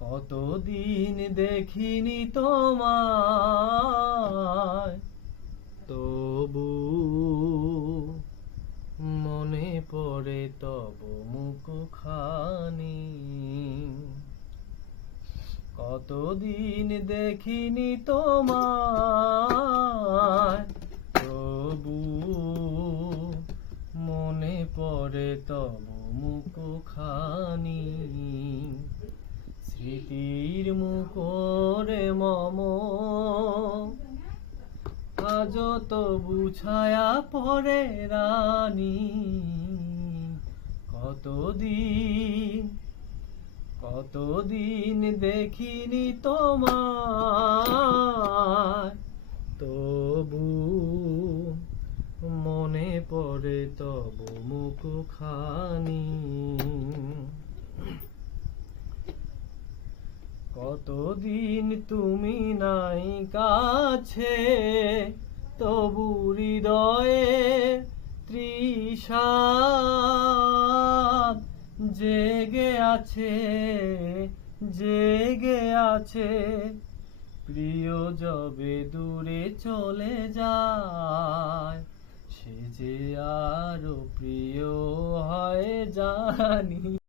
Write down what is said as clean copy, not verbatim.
কতদিন দেখিনি তোমায়, তবু মনে পড়ে তব মুখখানি। কতদিন দেখিনি তোমায়, তবু মনে পড়ে তব মুখখানি। স্মৃতির মুখরে মম আজ তবু ছায়া পড়ে রানী। কতদিন দেখিনি তোমায়, তবু মনে পড়ে তব মুখখানি। কতদিন তুমি নাই কাছে, তবু হৃদয়ে তৃষা জেগে আছে। প্রিয় যবে দূরে চলে যায়, সে যে আরো প্রিয় হয় জানি।